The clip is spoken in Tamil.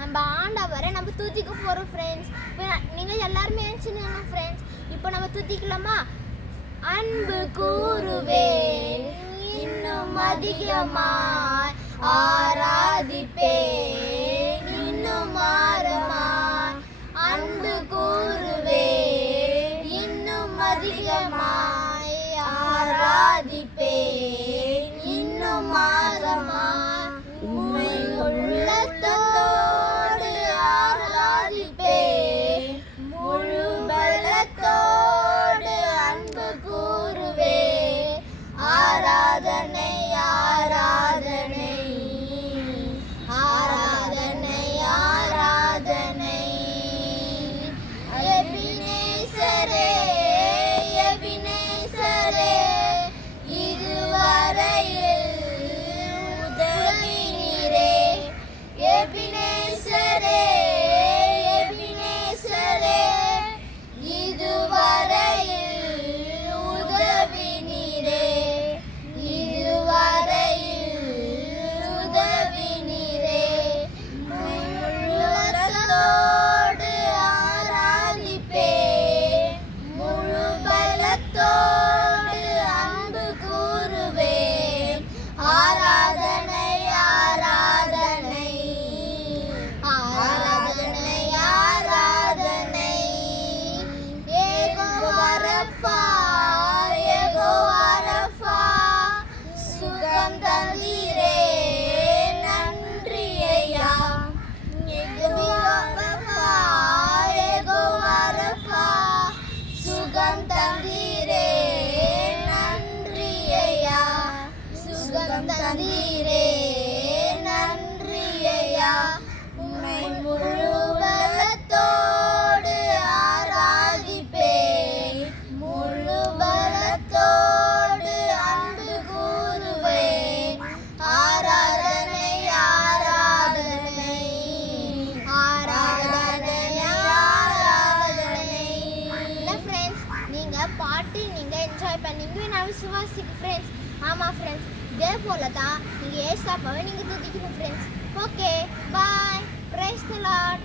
நம்ம ஆண்டவரை நம்ம துதிக்க போகிறோம் ஃப்ரெண்ட்ஸ். இப்போ நீங்கள் எல்லாருமே நினச்சிருங்க ஃப்ரெண்ட்ஸ். இப்போ நம்ம துதிக்கலாமா? அன்பு கூறுவேன் இன்னும் அதிகமாய், ஆராதிப்பேன் இன்னும் மாறமாய். அன்பு கூறுவேன் இன்னும் அதிகமாய், ஆராதிப்பேன் இன்னும் மாறமாய். உம்மை உள்ளத்தோடு ஆராதிப்பேன், முழு பலத்தோடு அன்பு கூறுவேன். ஆராதனை ஆராதனை ஆராதனை ஆராதனை. எபினேசரே எபினேசரே, இதுவரையில் உதவி நீரே. எபினேசரே எபினேசரே, இதுவரையில் உதவி நீரே. இதுவரையில் உதவி நீரே. உள்ளத்தோடு ஆராதிப்பேன், முழு பலத்தோடு அன்பு கூறுவேன். ஆராதனை ஆராதனை ஆராதனை ஆராதனை. யெகோவா ரஃபா யெகோவா ரஃபா, சுகம் தந்தீரே நன்றி ஐயா. யெகோவா ரஃபா யெகோவா ரஃபா, சுகம் தந்தீரே நன்றி ஐயா. சுகம் தந்தீரே நன்றி ஐயா. உம்மை முழு பலத்தோடு ஆராதிப்பேன், முழு பலத்தோடு அன்பு கூறுவேன். ஆராதனை ஆராதனை ஆராதனை ஆராதனை. இல்லை ஃப்ரெண்ட்ஸ், நீங்கள் பாட்டு நீங்கள் என்ஜாய் பண்ணீங்க, நான் விசுவாசிக்கு ஃப்ரெண்ட்ஸ். ஆமாம் ஃப்ரெண்ட்ஸ், இதே போல தான் நீங்கள் ஏசாப்பாவை நீங்கள் துதிக்கணும் friends. Okay, bye. Praise the Lord.